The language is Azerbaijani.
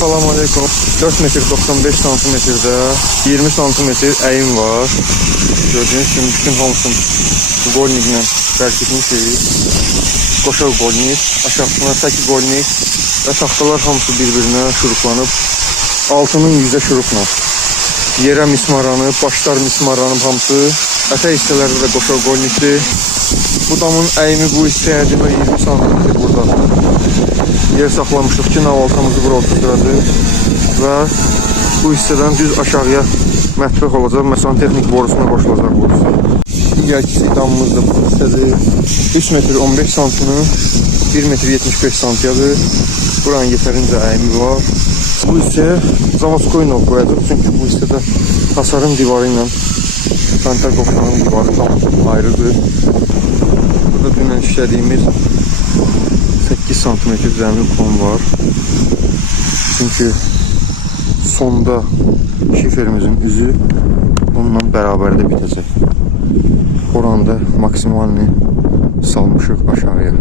Salam aleykum. 4 metr 95 santimetrdə 20 santimetr əyim var. Gördüğünüz kimi bütün hamısını qolniklə bərkitmişik. Qoşa qolnik, aşağısına təki qolnik və taxtalar hamısı bir-birinə şuruplanıb. Altının yüzə şurupla. Yerə mismarlanıb, başlar mismarlanıb hamısı. Ətək hissələrdə də qoşa qolnikdir. Bu damın əyimi bu hissəyə 20 santimetr burada. Yer saxlamışıq ki, navaltamızı bura oturtduracaq və bu hissədən düz aşağıya mətbəx olacaq, məsələn texnik borusuna qoşulacaq borusu. Digər kiçik damımız da bu hissədir. 3 metr 15 santını 1 metr 75 santiyadır. Buranın yetərincə əyimi var. Bu hissəyə zavaskoyla qoyacaq, çünki bu hissədə hasarın divarı ilə kontar qopşanın divarı tam ayrıdır. Burada dünən işlədiyimiz 8 santimetr zəmir kom var. Çünki sonda şiferimizin üzü onunla bərabərdə bitəcək. Oranda maksimalini salmışıq aşağıya.